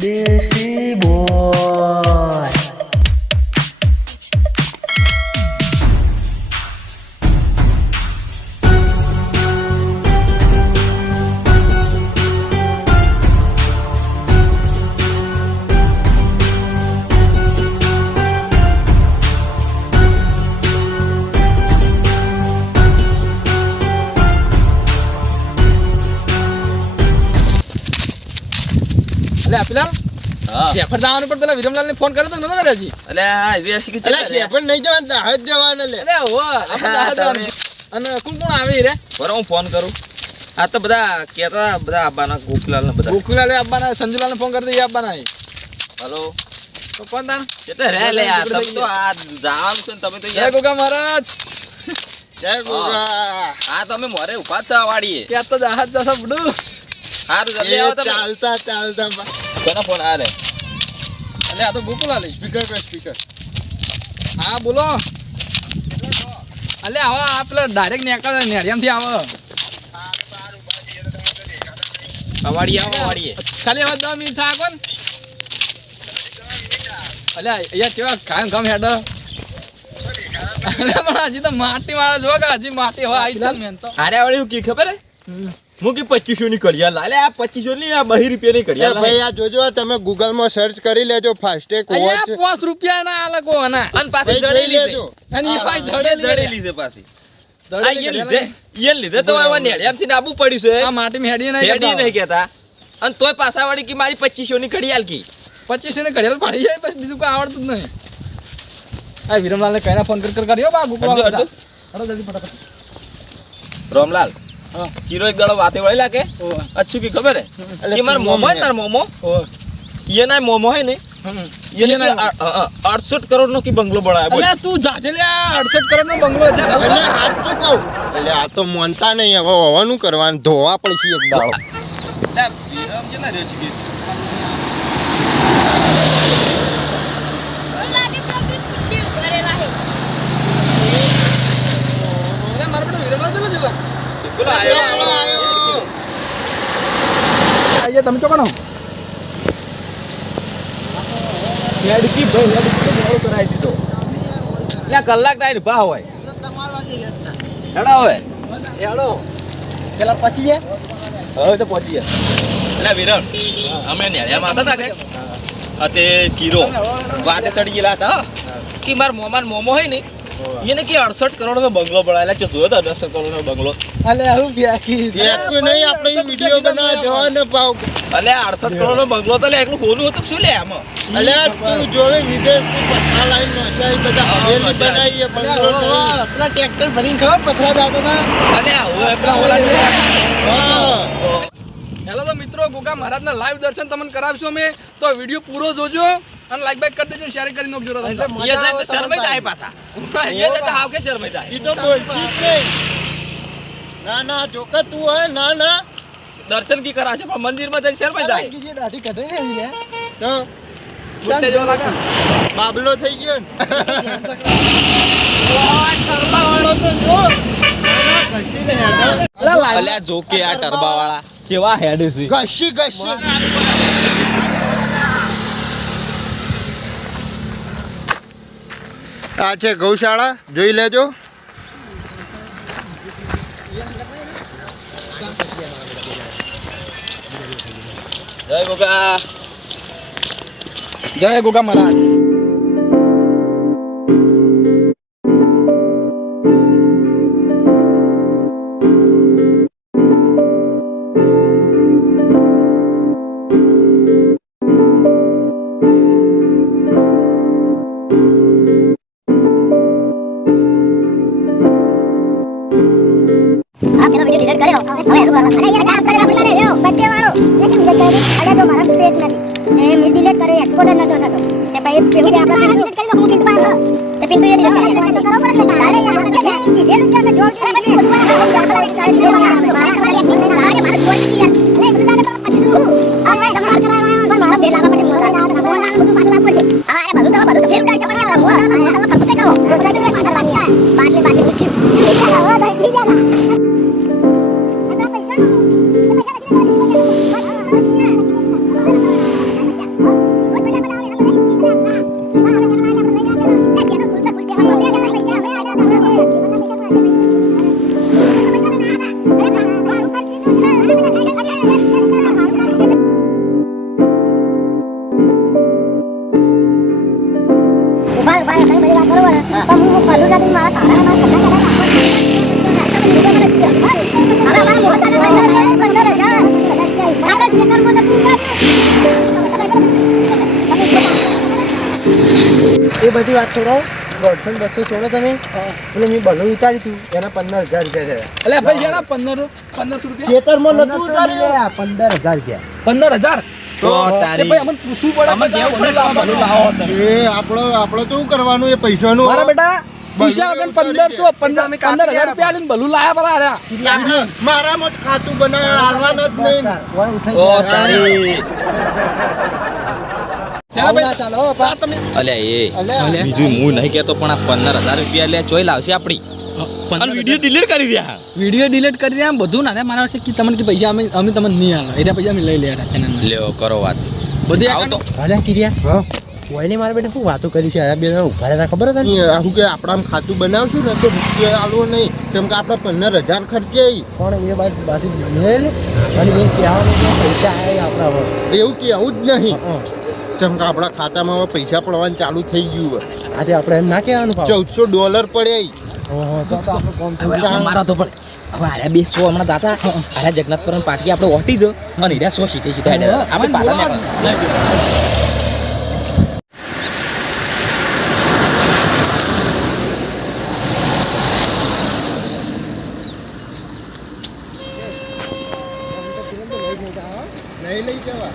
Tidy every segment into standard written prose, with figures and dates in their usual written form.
દેશી બોય. પેલા શેફર જવાનું પણ પેલા વિરમલાલ ને ફોન કર્યો તો નતો કર્યો હજી. અલે આ રિયાસી કે અલા શેફર નહીં જવાનું દાહત જવાનું લે. અલે હો આપણે દાહત જવાનું. અને કોણ કોણ આવી રે? બરો હું ફોન કરું. આ તો બધા કેતા બધા આબાના ગોકુલાલ ને બધા. ગોકુલાલ આબાના સંજુલાલ ને ફોન કરી દે આબાના. હેલો તો કોણ તાણ? કે તો રે લે આ તમે તો આ જવાનું છે ને તમે તો જય ગોગા મહારાજ. જય ગોગા. આ તમે મોરે ઉભા છો વાડીએ. કે આ તો દાહત જશે બડું. હારું જલ્દી આવો તમે. ચાલતા ચાલતા કોનો ફોન આ લે? અલે આ તો ગોકુલાલ. સ્પીકર પર સ્પીકર. હા બોલો. અલે આવા આ પેલા ડાયરેક્ટ નેકળ નેડિયમથી આવો. વાડીએ આવો વાડીએ. ખાલી હવે 10 મિનિટ થાય કોણ? અલે અહીંયા કેવા કામ હેડ. અલે પણ હજી તો માટી વાળા જો કે હજી માટી હવે આવી ચાલ મેન તો. અરે વાળી હું કી ખબર હે? હું કે 2500 ની કડિયા લાલે આ 2500 ની આ 2 રૂપિયા ની કડિયા ભાઈ આ જોજો તમે ગૂગલ માં સર્ચ કરી લેજો ફાસ્ટેગ વોચ. અહીંયા 5 રૂપિયા ના આ લોકો આના. અન પાછી જડેલી લેજો. અને ઈ પાછી જડેલી છે પાછી. આ યે લીધે તો આવા નેડિયામથી નાબુ પડ્યું છે. આ માટી મેડી નહીં હેડી નહીં કહેતા. અને તોય પાછા વાળી કે મારી 2500 ની કડિયાલ કી 25 ને ઘડિયાળ પાડી જાય બસ બીજું કોઈ આવડતું જ નહીં. આ વિરમલાલ ને કઈના ફોન કર્યો બા ગુકવા. હરજો. હરો જલ્દી ફટાફટ. રામલાલ હા કીરો એક ગળો વાતે વળી લાગે. અચ્છું કી ખબર હે કે માર મોમો હે તાર મોમો ये ना मोमो है ने ये ना 68 करोड़ नो की बंगलो बनाया बोल. અલ્યા તું જાજે લે 68 કરોડ નો બંગલો છે. એટલે હાથ તો કહું એટલે આ તો મોનતા નહીં હવે હોવાનું કરવાનું ધોવા પડશે એક દાડો. લે વિરમ કે ના રેસી ગઈ. અરે માર બેટો વિરમલાલ તો જોવા. બોલો આયો આઈએ તમે ચોકણો. હેડકી ભાઈ હેડકી તો મોળો કરાઈ દીધો. લે કલાક ટાઈમ ભા હોય. હેડા હોય. હેડો પેલા પછી જે હવે તો પહોંચી ગયા. લે વિરમ અમે નેળિયા માં હતા કે અતે કીરો વાતે ચડી ગયેલા હતા કે માર મોમાન મોમો હે ને એને કે 68 કરોડ નો બંગલો બનાવેલા કે જોયો તો 10 કરોડ નો બંગલો. અલે હું બેકી બેઠું નહીં આપણે વિડિયો બનાવવા જવાનો ભાવ. અલે 68 કરોડ નો બંગલો તો લે એકલું હોનું હતું શું લે આમાં. અલે તું જોવે વિદેશથી પથરા લાઈન નો છે બધા હવેલી બનાવી બંગલો પેલા ટ્રેક્ટર ભરીને ખબર પથરા દાતા હતા. અલે હવે પેલા ઓલા હા હેલો તો મિત્રો ગોગા મહારાજના લાઈવ દર્શન તમને કરાવશું અમે. તો વિડીયો પૂરો જોજો અને લાઈક બાઈક કરી દેજો શેર કરી નાખજો. એ જાય તો શરમાઈ જાય પાછા. એ જાય તો હાવ કે શરમાઈ જાય. ઈ તો બોલતી જ નહીં. ના ના જોકા તું હોય ના ના દર્શન કી કરાશે પણ મંદિરમાં જઈને શરમાઈ જાય. દાઢી કઢે ને તો છૂટે જો લાગે. બાબલો થઈ ગયો ને વાળો તો જો ઘસીને હેડો. અલ્યા જો કે આ ટરબા વાળા કેવા હેડ છે. ઘસી ઘસી આ છે ગૌશાળા જોઈ લેજો. જય ગોગા. જય ગોગા મહારાજ. એ બધી વાત છોડો 150 200 છોડો તમે પેલું મેં બલૂન ઉતાર્યું હતું એના 15,000 રૂપિયા થયા એટલે ભાઈ જરા 1500 રૂપિયા ખેતરમાં નતું ઉતાર્યું 15,000 રૂપિયા 15,000 તો તારી ભાઈ અમને પૂછવું પડે અમે કે કેવું બધું લાવો તમે. એ આપણો તો શું કરવાનું એ પૈસાનું મારા બેટા પૂછ્યા વગર 15,000 રૂપિયા આલીને ભલું લાયા પરા હાર્યા. મારામાં જ ખાતું બનાવે હાલવાનું જ નહીં ઓ તારી ચાલો ભાઈ, ચાલો આ તમે અલ્યા એ અલ્યા. બીજું હું નહીં કહેતો પણ આ 15,000 રૂપિયા લે ચોઈ લાવશે આપણી અને વિડીયો ડિલીટ કરી રહ્યા વિડીયો ડિલીટ કરી રહ્યા બધું ના મારા વર્ષે કે તમને કે પૈસા અમે તમને નહીં આલો એટલે પૈસા અમે લઈ લેવા ચેનલ લ્યો કરો વાત બધી આવો તો અલ્યા કિરિયા હા કોઈને મારા બેટા શું વાતો કરી છે આ બે જણા ઉભા રહેતા ખબર હતા ને? શું કે આપણામાં ખાતું બનાવશું ને તો રૂપિયા આલવો નહીં કેમ કે આપણે 15,000 ખર્ચે પણ એ બાદ મેલ અને એ કહેવાનું કે પૈસા આવ્યા આપણા હવે એવું કેવું જ નહીં કેમ કે આપણા ખાતામાં હવે પૈસા પડવાનું ચાલુ થઈ ગયું હોય. આજે આપણે એમ ના કહેવાનું ભાવ. $1,400 પડ્યા ઓહો, તો આપણું કામ થઈ ગયું. મારા તો પણ હવે આર્યા 200 હમણાં દાતા આર્યા જગન્નાથપુરમ પાટી આપણે ઓટી જ અને હીરા 100 સીધે સીધા આપણે પાટા નહીં લઈ જવા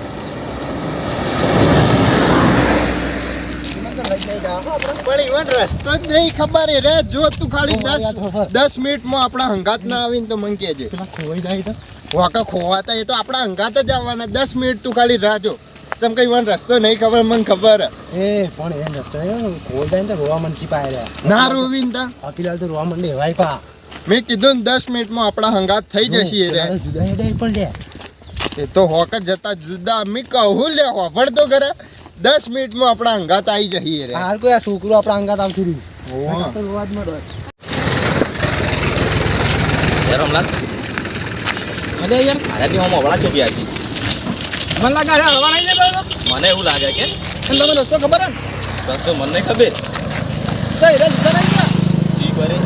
પણ ઈવન રસ્તો જ નહીં ખબર એ રે જો તું ખાલી 10 મિનિટમાં આપણા હંગાત ના આવીને તો મને કહેજે પેલા ખોવાઈ જાય તો વાકા ખોવાતા એ તો આપણા હંગાત જ આવવાના 10 મિનિટ તું ખાલી રાહ જો તમ કઈ ઈવન રસ્તો નહીં ખબર મને ખબર એ પણ એ રસ્તો ખોવાઈ જાય ને તો રોવા મંડી પાય રહ્યા ના રોવીન તા આ પેલા તો રોવા મંડી એવાય પા મેં કીધું ને 10 મિનિટમાં આપણા હંગાત થઈ જશે એ રે જુદા હેડે પણ લે એ તો હોક જ જતા જુદા મી કહું લે હોફળ તો કરે 10 મિનિટમાં આપણા હંગાત આવી જઈએ રે હાર કોઈ આ છોકરો આપણા અંગાત આવતું રહ્યું ઓહો. તો રોવા જ મળે રમલાલ અરે યાર આર્યા બી હું મોવળા ચોપ્યા છે મને લાગે અરે હળવા નહીં જતો મને એવું લાગે કે તમે રસ્તો ખબર હે ને? બસ તો મને નહીં ખબર તો એ રસ્તો નહીં ગયા. સી કરે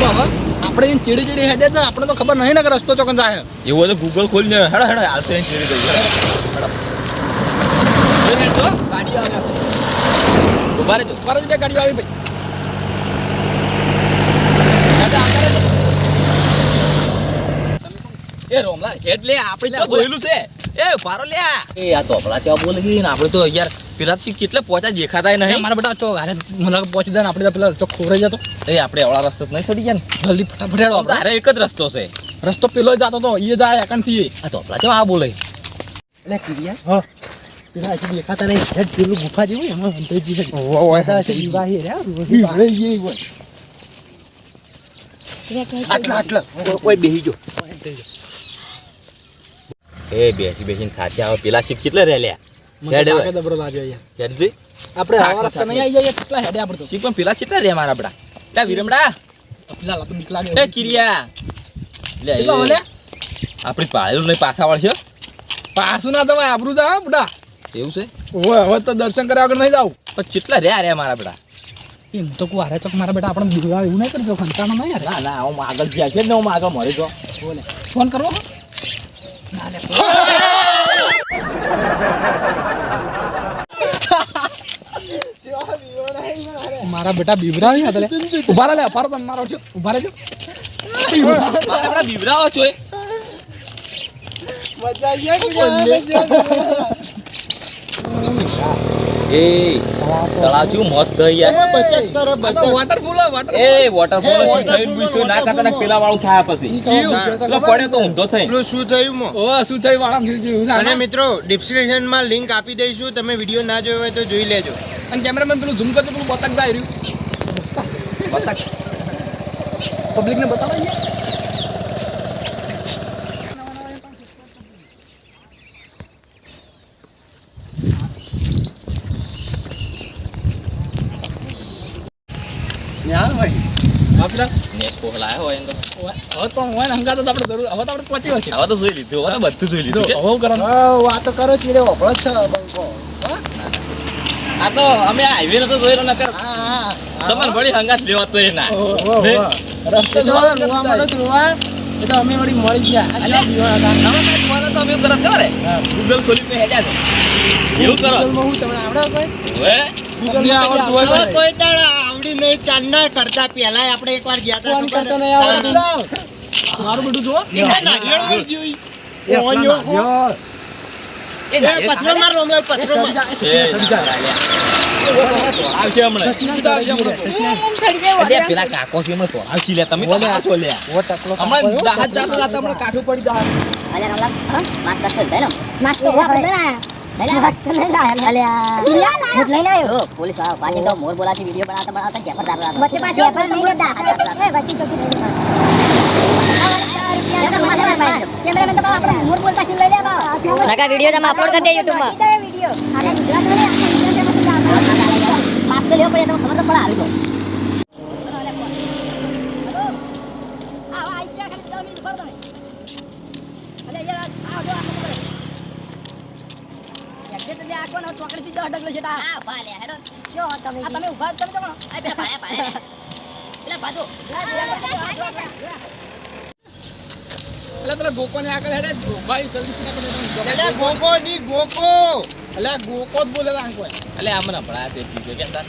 તો હવે આપણે એને ચીડી ચીડી હેડે છે આપણે તો ખબર નહીં ને કે રસ્તો ચોકન જાય એવું હોય તો ગૂગલ ખોલીને હેડો હેડો હાલ તો એને ચીરી દઉં હેડો એ હેડો ગાડી આવે ઉભા રહેજો પર જ બે ગાડીઓ આવી ભાઈ એ રોમલા હેડ લે આપણે તો જોયેલું છે એ પારો લે એ આ તોપલા ચા બોલે છે ને આપણે તો યાર પેલા થી કેટલા પોચા દેખાતાય નહીં મારા બેટા ચો હારે મને પહોંચી જાય ને આપણે તો પેલા ચોક ખોરાઈ જતો એ આપણે એવડા રસ્તો નહીં સડી ગયા ને જલ્દી ફટાફટ હેડો આપણે તારે એક જ રસ્તો છે રસ્તો પેલો જ જાતો તો એ જાય એકણથી આ તોપલા ચા આ બોલે એટલે કિરિયા હા પેલા હજી દેખાતા નહીં હેડ પેલું ગુફા જેવું એમાં અંતરજી છે છે વિવાહી રે આટલા કોઈ બેહી જો એ બેસી બેસીને થાચી આવે પેલા શીખ કેટલે રે લ્યા હેડ હવે દબરો લાગ્યો યાર હેડજી આપણે આવા રસ્તા નહીં આવી જઈએ કેટલા હેડે આપણે તો શીખ પણ પેલા કેટલા રે મારા બડા લે વિરમડા પેલા લાતો બીક લાગે એ કિરિયા લે કેટલા ઓલે આપણી પાળેલું નહીં પાછા વળશે પાછું ના દવાય આબરૂ જા બડા એવું છે ઓય હવે તો દર્શન કર્યા વગર નહીં જાવ પણ કેટલા રે મારા બડા એમ તો કોઈ હારે ચોક મારા બેટા આપણે બીવા એવું નહીં કરજો ખંતાનો નહીં યાર ના ના હું આગળ જાય છે ને હું આગળ મરી તો બોલે ફોન કરવો ના લે મારા બેટા બીવરાવી હતા લે ઉભા લે ફારો તમે મારો છો ઉભા રહેજો મારા બડા બીવરાવો છો એ તળાવ જેવું મસ્ત છે યાર વોટરફોલ એ વોટરફોલ થઈને બીજું ના કરતા ને પેલા વાળું થાય પછી પેલો પડ્યો તો ઊંધો થઈ પેલું શું થયું મો ઓ શું થઈ વાળા અને મિત્રો ડિસ્ક્રિપ્શનમાં લિંક આપી દઈશું તમે વિડીયો ના જોયો હોય તો જોઈ લેજો અને કેમેરામેન પેલું ઝૂમ કરજો પેલું બતક જાય રહ્યું બતક પબ્લિકને બતાવો આપડા નેટ કોહલાયો હોય એમ તો હવે તો હોય ને હંગાત આપણે જરૂર હવે તો આપણે પહોંચી વળશે હવે તો જોઈ લીધું હવે તો બધું જોઈ લીધું કે હવે કરવાનું વાતો કરો ચીરે વપળ જ છે બંકો આ તો અમે હાઈવે નો તો જોયેલો ન કર હા તમારે વળી હંગાત લેવા તો એ ના રસ્તે તો રોવા મળો તો રોવા એ તો અમે વળી મળી ગયા આ ચા પીવાના હતા હવે કાંઈક મને તો અમે એવું કરત ખબર હે ગૂગલ ખોલી ને હેડ્યા છો એવું કરો ગૂગલમાં હું તમને આવડે કોઈ હવે અમને આવડતું હોય હવે કોઈ દાડા આવડી નહીં ચાંદના કરતા પહેલા આપણે એકવાર ગયા હતા ફોન ખબર? કરતા નહીં આવડતું. મારું બધું જો એ નારિયેળ વળી ગયું. એ ઓન્યો આપણા નારિયેળ. એ એ પથરો માર રોમે પથરો સડી માર. જા, સચિન સડી જા. આવશે હમણાં સચિન સડી ગયું રે, સચિન. અલ્યા પેલા કાકો છે હમણાં તો આવશે લે તમે તો ઓલે. આવો છો લે ઓ ટકલો હમણાં કાકો, દાહત જાતો જાતો હમણાં કાઠું પડી જાય અલ્યા રામલાલ માસ્ક પાસ લઈ લો માસ્ક તો આપણે લઈને આયા માસ્ક તો લઈને આયા અલ્યા હું લઈને આવ્યો પોલીસ વાળા પાછી તો મોર બોલાથી વિડિયો બનાવતા જેપર દાર વચ્ચે પાછી જેપર નહીં લેતા એ વચ્ચે ચોકી લઈ કેમેરામેન તો આપણે મોર બોલતા સીન લઈ લે બા નકા વિડિયો તમે અપલોડ કરી દે YouTube માં દે વિડિયો આખા ગુજરાત માં આખા ઇન્ડિયા માં સુધા માસ્ક તો લેવો પડે તો ખબર તો પડે આવી તો આવા આઈ ગયા ખાલી 10 મિનિટ ભર તમે અલે યાર આ જો આ ખબર એક્ઝેક્ટ જે આખવાનો ચોકડીથી 10 ડગલો છે આ ભાલે હેડો જો તમે આ તમે ઊભા તમે જમણો આ પેલા ભાલે પેલા બાજુ એટલે પેલા ગોકોને આગળ હેડે ભાઈ જલ્દી અલ્યા ગોકો ની ગોકો. એટલે ગોકો જ બોલે આંકો એટલે આમને ભળા તે પીજો કે તાર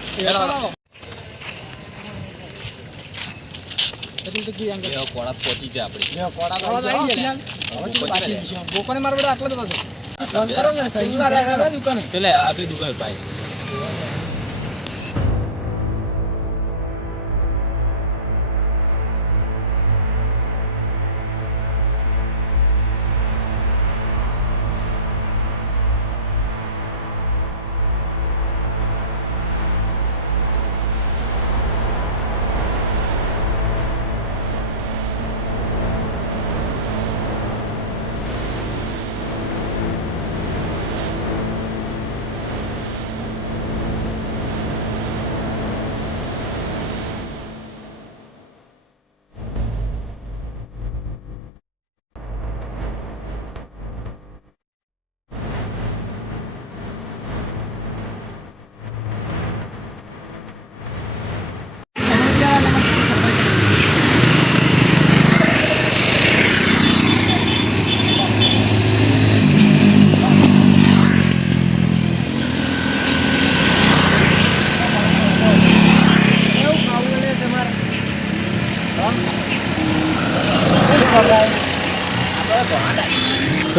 કોળા પહોંચી જાય આપણી લે કોડા તો આવી ગયા. હવે ચલો પાછી બીજો. ગોકોને મારા બેટા આટલા જ બાજુ ફોન કરો ને સાહેબ. દુકાને પેલે આપણી દુકાન પાઈ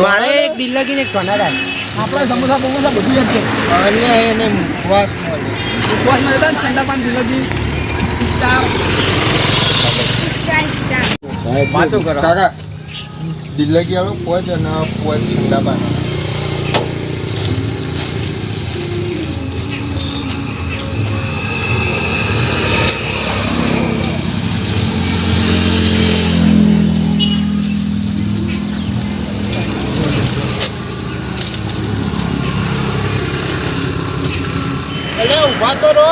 મારે એક દિલ્હી ને એક ટોનાડા. આપણા સમોસા બમોસા બધું યાદ છે અલ્યા એને મુખવાસ મળે. ઉપવાસમાં હતા ને ઠંડા પાણી દિલગી સ્ટાર વાતો કરો કાકા દિલ્હી વાળો પોચ અને પોચ ઠંડા પાણી. અરે ઉભા તો રહો.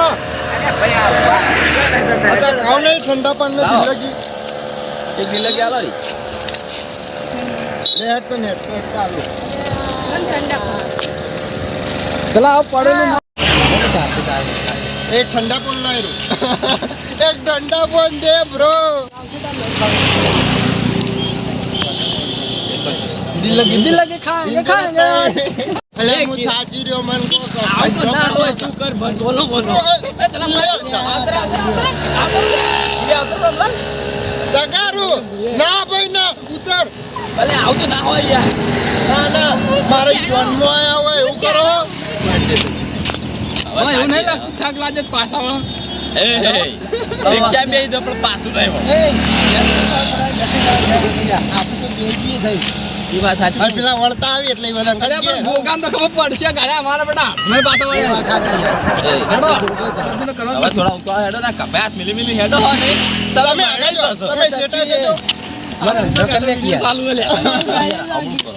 અચ્છા ખાવ નહીં ઠંડા પાણી દિલ્હી. એક દિલ્હી ગયા લારી લે હેડ તો નેટ તો હેડ ચાલુ. પેલા પડેલું એક ઠંડા પણ લાવી રહ્યું. એક ઠંડા પણ દે બ્રો. દિલગી ખાएंगे અલે હું થાચી રહ્યો મન કો આવતો ના હોય તું કર બસ બોલો બોલો તગારું ના ભાઈ ના ઉતર. ભલે આવતો ના હોય યાર ના ના મારે જન્મ આયા હોય એવું કરો. હવે એવું નહીં લાગતું થાક લાગે પાછા વાળા એ રિક્ષા બે તો પણ પાછું નહીં હોય આપણે શું બેચીએ થઈ. એ વાત સાચી હવે પેલા વળતા આવી એટલે ઈ બધા અરે પણ ભોગામ તો ખબર પડશે ગાડા મારા બેટા મેં પાછા એ વાળા વાત સાચી છે. એ, હેડો ભોગો જા. જલ્દી કરો હવે થોડા ઉતાર હેડો ના કપે હાથ મિલી મિલી હેડો હો ને તમે આગળ જાઓ. તમે સેટા જજો. મને નકલ લે કિયા. ચાલુ હે લે અમુક કરો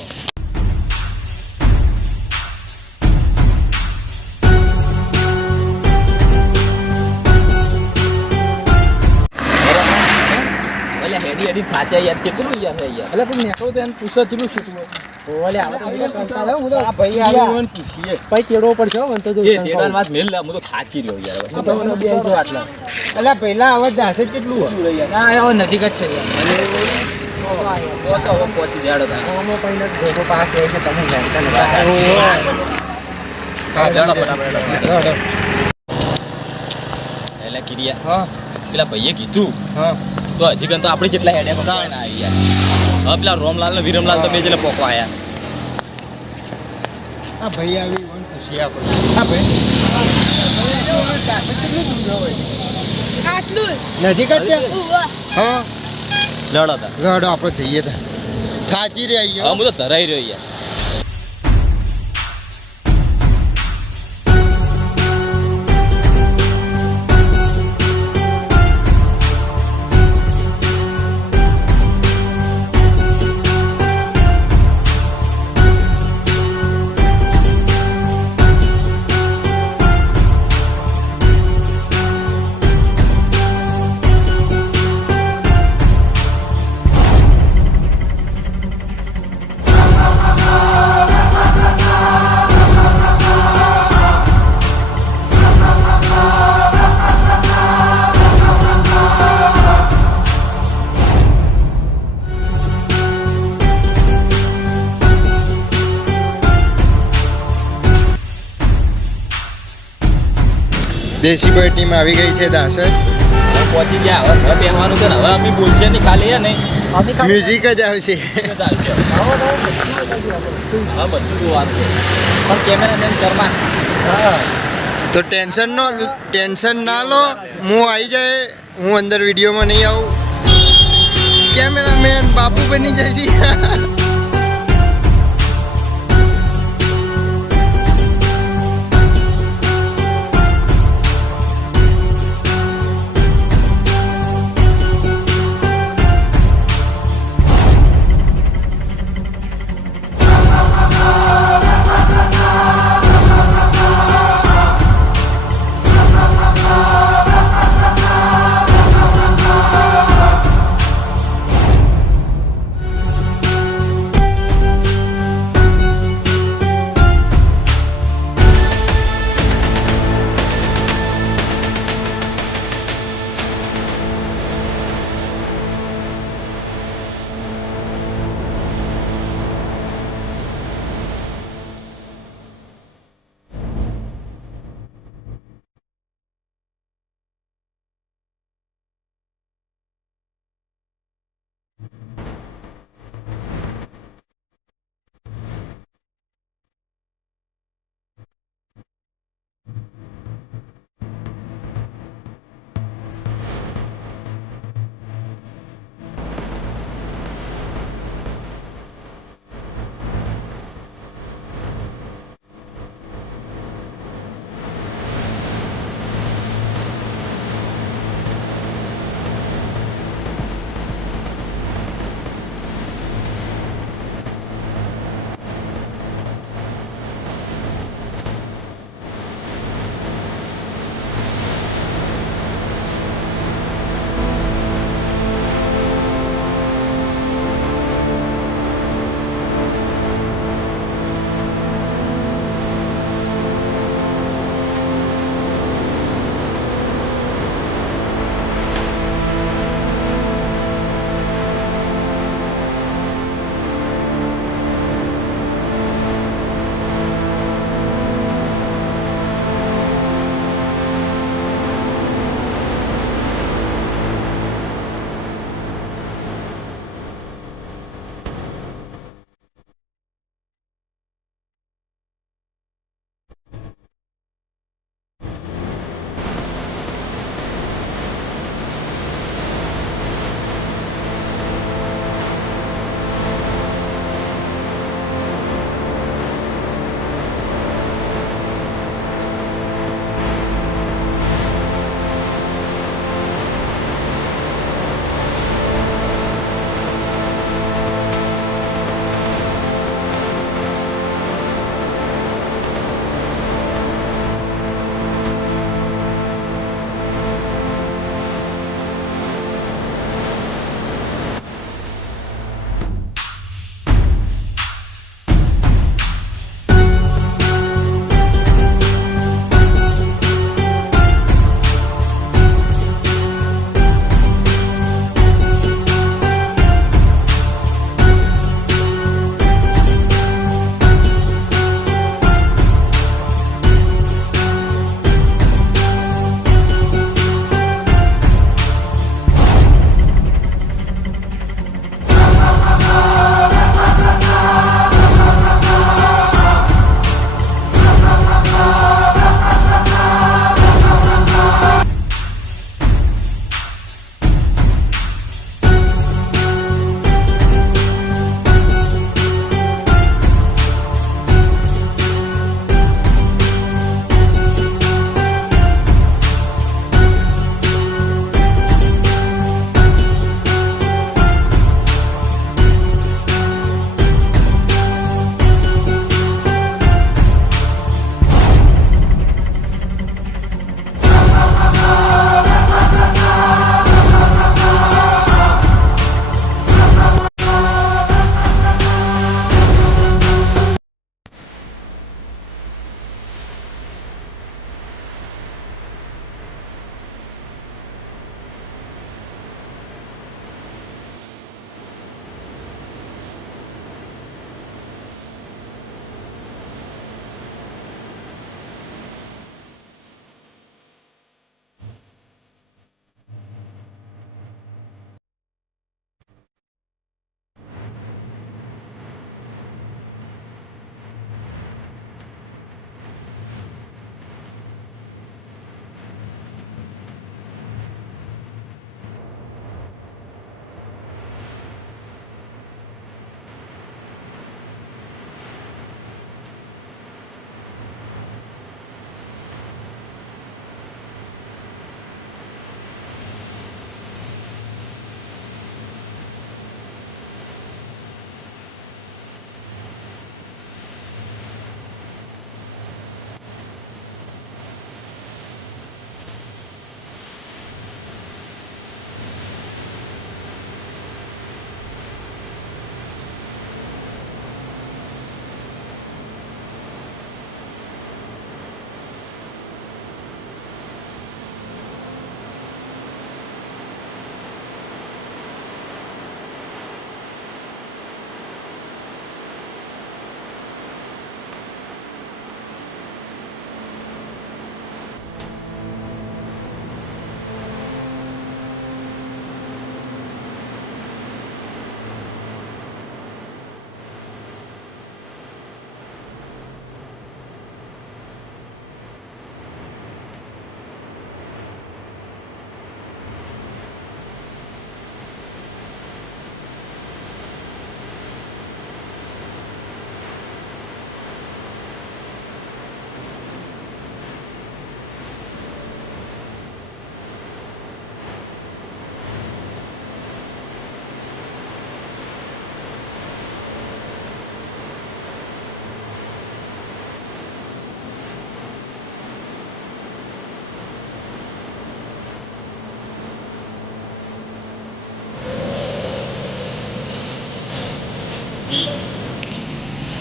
એટલે હેડી હેડી થાચા યાર કેટલું યાર હે યાર એટલે પણ નેકળો તો એને પૂછો ચેલું છે તું ઓલે આવા તો બધા કંટાળે હું તો આ ભાઈ આવ્યો પૂછીએ. પછી તેડવો પડશે હો, મને તો જો એ તેડાન વાત મેલ લા હું તો થાચી રહ્યો યાર હું તો મને બે જો આટલા. અલ્યા પહેલા અવાજ દાસે કેટલું હોય? ના આવો નજીક જ છે યાર. તો હવે પહોંચી જાડો તા ઓમો પઈને જોગો પાસ કહે છે તમે જાણતા નથી. હા ચાલો ફટાફટ કિરિયા હા પેલા ભાઈએ કીધું હા તો હજી કન તો આપણે જેટલા હેડ્યા પણ કોઈ ના આવી યાર હવે પેલા રોમલાલ ને વિરમલાલ તો બે જણે પોકવા આયા આ ભાઈ આવી વન પૂછી આપણે હા ભાઈ નજીક જ છે હા લડો તા લડો આપણે જઈએ તા થાચી રહ્યા હવે હું તો ધરાઈ રહ્યો યાર દેશી બોય ટીમ આવી ગઈ છે દાસર પહોંચી ગયા હવે ઘર બેહવાનું છે ને હવે અમે બોલશે નહીં ખાલી હે નહીં મ્યુઝિક જ આવશે હા બધું જોવાનું છે પણ કેમેરામેન શર્મા તો ટેન્શન ના લો હું આવી જાય હું અંદર વિડીયોમાં નહીં આવું કેમેરામેન બાપુ બની જાય છે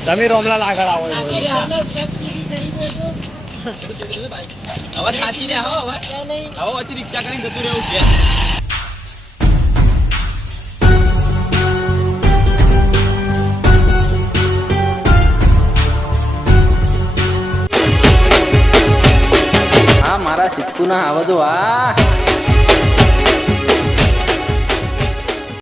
તમે રોમલા આગળ આવો હવે સાચી ને હવે વચ્ચે રિક્ષા કરીને જતું રહેવું છે. મારા સિક્કુ ના આવો તો આ